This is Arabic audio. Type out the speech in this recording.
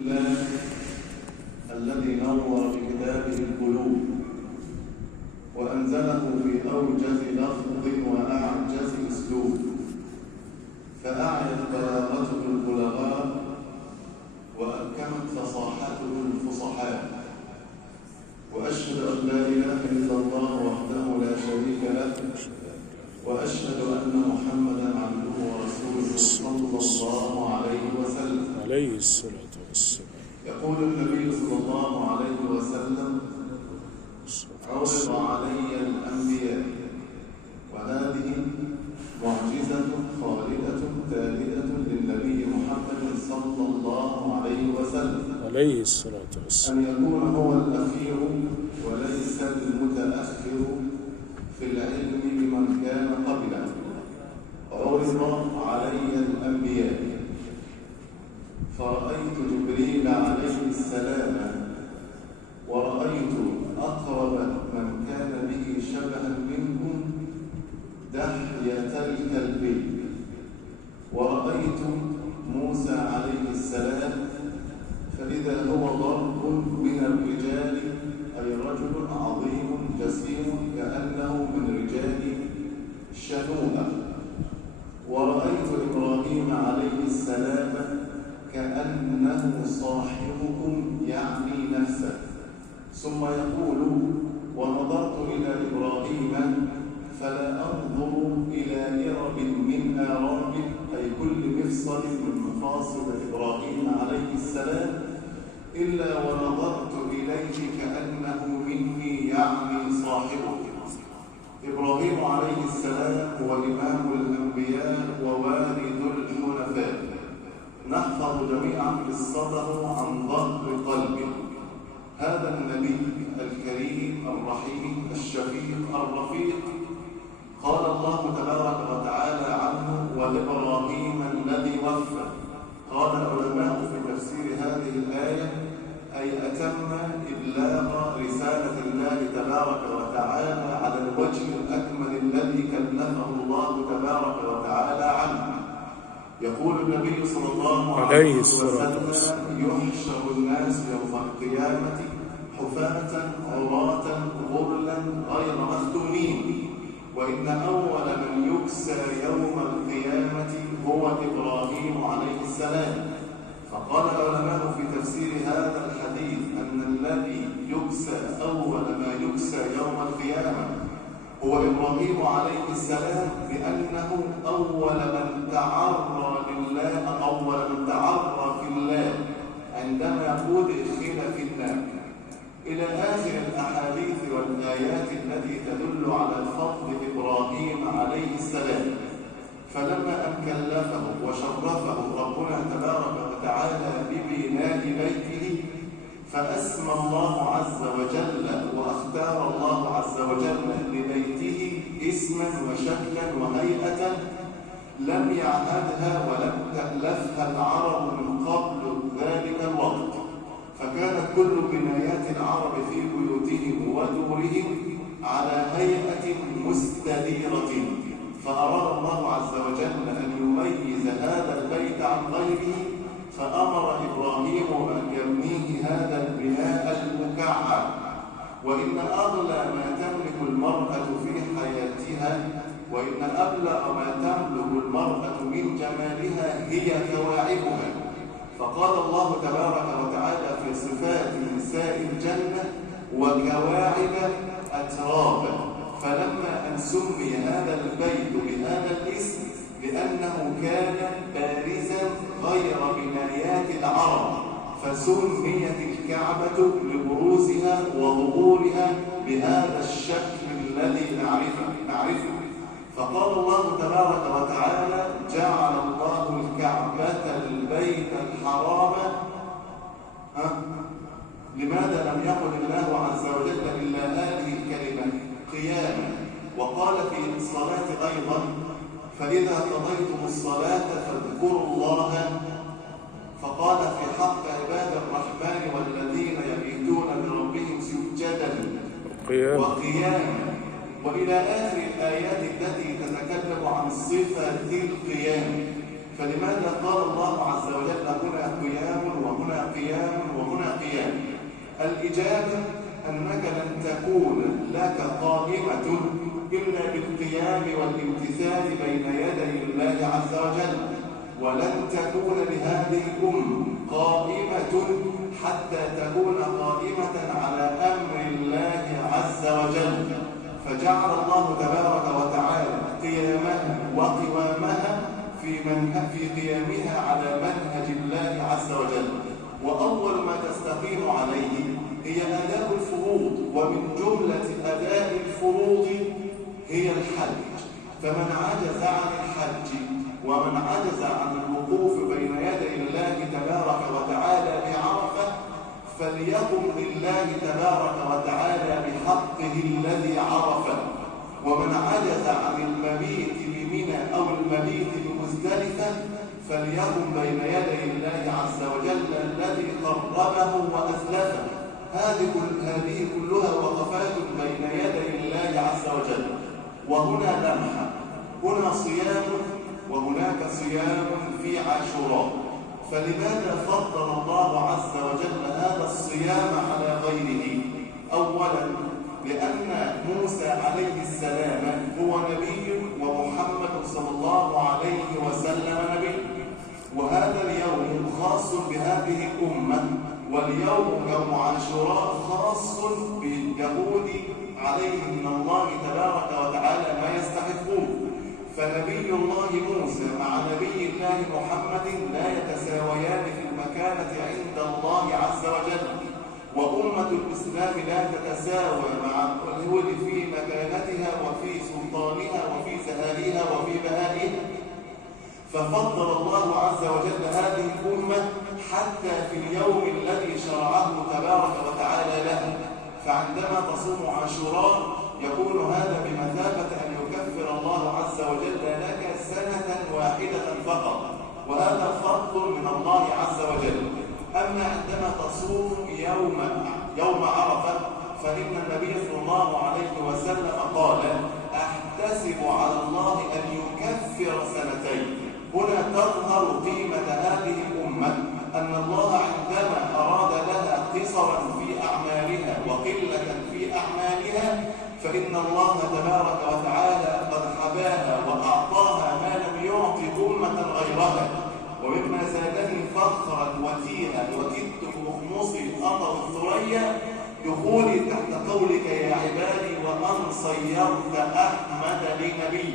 الله الذي نور بكتابه القلوب وأنزله في أوجز لفظ وأعجز أسلوب، فأعيت بلاغته البلغاء وأكمت فصاحته الفصحاء. وأشهد أن لا إله إلا الله وحده لا شريك له، وأشهد أن محمدا عبده ورسوله صلى الله عليه وسلم عليه الصلاة والسلام. يقول النبي صلى الله عليه وسلم: عرض علي الأنبياء، وهذه معجزة خالدة تالدة للنبي محمد صلى الله عليه وسلم عليه الصلاة والسلام، أن يكون هو الأخير وليس المتأخر في العلم بمن كان قبله. عرض علي الأنبياء فرأيت جبريل عليه السلام، ورأيت أقرب من كان به شبها منهم دحية الكلب، ورأيت موسى عليه السلام فإذا هو ضرب من الرجال، أي رجل عظيم جسيم كأنه من رجال شنوءة. ورأيت إبراهيم عليه السلام كأنه صاحبكم يعني نفسه. ثم يقول: ونظرت إلى إبراهيم فلا أنظر إلى إرب من آراب، أي كل مفصل من مفاصل إبراهيم عليه السلام، إلا ونظرت إليه كأنه مني يعني صاحبه. إبراهيم عليه السلام هو إمام الأنبياء ووالد الحنفاء. نحفظ جميعا قصته عن ظهر قلب. هذا النبي الكريم الرحيم الشفيق الرفيق قال الله تبارك وتعالى عنه: وإبراهيم الذي وفى. قال العلماء في تفسير هذه الآية: أي أتم إبلاغ رسالة الله تبارك وتعالى على الوجه الأكمل الذي كلفه الله تبارك وتعالى عنه. يقول النبي صلى الله عليه وسلم: يحشر الناس يوم القيامة حفاة عراة غرلا غير مختونين، وإن أول من يكسى يوم القيامة هو إبراهيم عليه السلام. فقال العلماء في تفسير هذا الحديث أن الذي يكسى أول ما يكسى يوم القيامة هو إبراهيم عليه السلام، لأنه أول من تعرى لله، أول من تعرى في الله عندما أدخل في النار، إلى آخر الأحاديث والآيات التي تدل على فضل إبراهيم عليه السلام. فلما أن كلفه وشرفه ربنا تبارك وتعالى ببناء بيته، فأسمى الله عز وجل واختار الله عز وجل لبيته اسما وشكلا وهيئة لم يعهدها ولم تألفها العرب من قبل ذلك الوقت. فكانت كل بنايات العرب في بيوتهم ودورهم على هيئة مستديرة، فأراد الله عز وجل أن يميز هذا البيت عن غيره، فأمر إبراهيم أن يبنيه هذا البناء المكعب. وإن أغلى ما تملك المرأة في حياتها، وإن أبلغ ما تملك المرأة من جمالها هي كواعبها. فقال الله تبارك وتعالى في صفات نساء الجنة: وكواعب أترابا. فلما أن سمي هذا البيت بهذا الاسم لأنه كان بارزا غير بنايات العرب، فسميت الكعبة لبروزها وظهورها بهذا الشكل الذي نعرفه. فقال الله تبارك وتعالى: جعل الله الكعبة البيت الحرام. لماذا لم يقل الله عز وجل إلا هذه الكلمة؟ قياما. وقال في الصلاة أيضا: فإذا قضيتم الصلاة فاذكروا الله. فقال في حق عباد الرحمن: والذين يبيتون لربهم سجدا وقياما. وإلى آخر الآيات التي تتكلم عن صفة القيام. فلماذا قال الله عز وجل هنا قيام وهنا قيام وهنا قيام. الإجابة أنك لن تكون لك قائمة إلا بالقيام والامتثال بين يدي الله عز وجل، ولن تكون لهذه قائمة حتى تكون قائمة على أمر الله عز وجل. فجعل الله تبارك وتعالى قيامها وقوامها في قيامها على منهج الله عز وجل. وأول ما تستقيم عليه هي أداء الفروض، ومن جملة أداء الفروض هي الحج. فمن عجز عن الحج ومن عجز عن الوقوف بين يدي الله تبارك وتعالى بعرفة فليقم لله تبارك وتعالى بحقه الذي عرفه. ومن عجز عن المبيت بمنى أو المبيت بمزدلفة فليقم بين يدي الله عز وجل الذي قربه وأزلفه. هذه كلها وقفات بين يدي الله عز وجل. وهنا لمحة، هنا صيام وهناك صيام في عاشوراء. فلماذا فضل الله عز وجل هذا الصيام على غيره؟ أولا لأن موسى عليه السلام هو نبي ومحمد صلى الله عليه وسلم نبي، وهذا اليوم خاص بهذه الأمة، واليوم يوم عاشوراء خاص باليهود عليهم من الله تبارك وتعالى ما يستحقون. فنبي الله موسى مع نبي الله محمد لا يتساويان في المكانة عند الله عز وجل، وأمة الإسلام لا تتساوى مع اليهود في مكانتها وفي سلطانها وفي زهارها وفي بهائها. ففضل الله عز وجل هذه الأمة حتى في اليوم الذي شرعه تبارك وتعالى لها. فعندما تصوم عاشوراء يكون هذا بمثابة أن يكفر الله عز وجل لك سنة واحدة فقط، وهذا فضل من الله عز وجل. أما عندما تصوم يوم عرفة فإن النبي صلى الله عليه وسلم قال: أحتسب على الله أن يكفر سنتين. هنا تظهر قيمة هذه الأمة، أن الله عندما أراد لها قصرا في أعمالها وقلة في أعمالها فإن الله تبارك وتعالى قد حباها وأعطاها ما لم يعط أمة غيرها. ومما زادني فخرا وتيها وكدت بمخمصي أطر الثريا دخولي تحت قولك يا عبادي وأن صيرت أحمد لنبي.